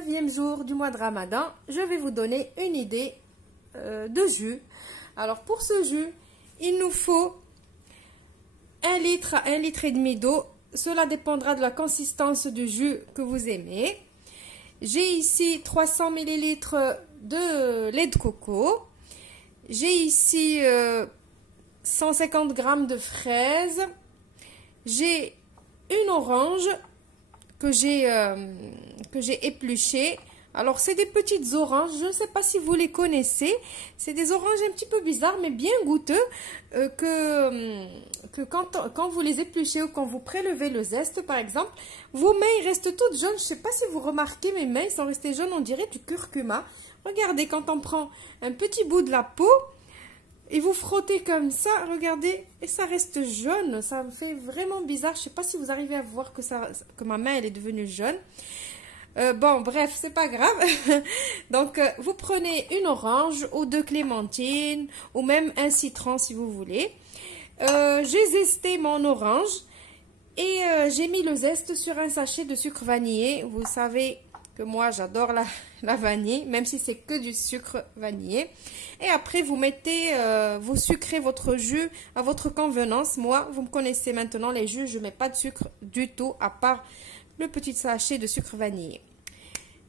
9e jour du mois de Ramadan, je vais vous donner une idée de jus. Alors pour ce jus, il nous faut 1 litre à 1 litre et demi d'eau. Cela dépendra de la consistance du jus que vous aimez. J'ai ici 300 ml de lait de coco. J'ai ici 150 g de fraises. J'ai une orange que j'ai épluchée. Alors, c'est des petites oranges. Je ne sais pas si vous les connaissez. C'est des oranges un petit peu bizarres, mais bien goûteux. Que quand vous les épluchez ou quand vous prélevez le zeste, par exemple, vos mains restent toutes jaunes. Je ne sais pas si vous remarquez, mes mains sont restées jaunes. On dirait du curcuma. Regardez, quand on prend un petit bout de la peau et vous frottez comme ça, regardez, et ça reste jaune. Ça me fait vraiment bizarre. Je ne sais pas si vous arrivez à voir que ma main elle est devenue jaune. Bon, bref, c'est pas grave. Donc, vous prenez une orange ou 2 clémentines ou même un citron si vous voulez. J'ai zesté mon orange et j'ai mis le zeste sur un sachet de sucre vanillé. Vous savez que moi, j'adore la vanille, même si c'est que du sucre vanillé. Et après, vous mettez, vous sucrez votre jus à votre convenance. Moi, vous me connaissez maintenant, les jus, je ne mets pas de sucre du tout, à part le petit sachet de sucre vanillé.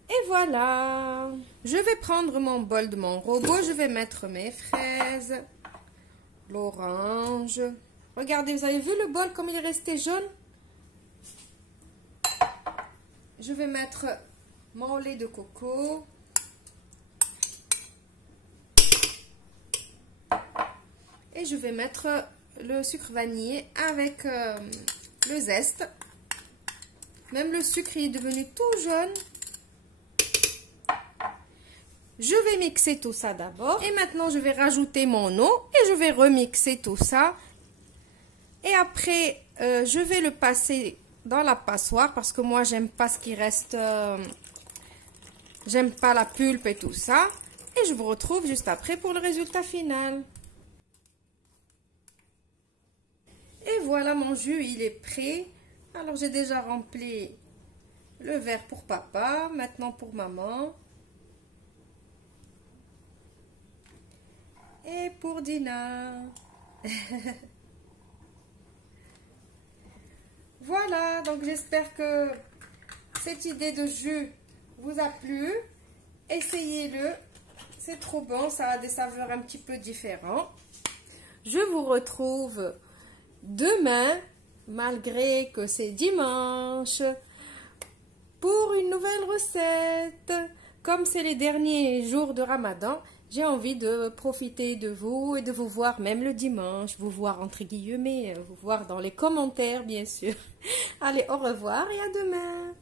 Et voilà, je vais prendre mon bol de mon robot, je vais mettre mes fraises, l'orange. Regardez, vous avez vu le bol comme il est resté jaune? Je vais mettre mon lait de coco. Et je vais mettre le sucre vanillé avec le zeste. Même le sucre est devenu tout jaune. Je vais mixer tout ça d'abord. Et maintenant, je vais rajouter mon eau. Et je vais remixer tout ça. Et après, je vais le passer dans la passoire. Parce que moi, j'aime pas ce qui reste. J'aime pas la pulpe et tout ça. Et je vous retrouve juste après pour le résultat final. Et voilà, mon jus, il est prêt. Alors, j'ai déjà rempli le verre pour papa, maintenant pour maman. Et pour Dina. Voilà, donc j'espère que cette idée de jus vous a plu. Essayez-le, c'est trop bon, ça a des saveurs un petit peu différentes. Je vous retrouve demain, malgré que c'est dimanche, pour une nouvelle recette. Comme c'est les derniers jours de Ramadan, j'ai envie de profiter de vous et de vous voir même le dimanche, vous voir entre guillemets, vous voir dans les commentaires bien sûr. Allez, au revoir et à demain.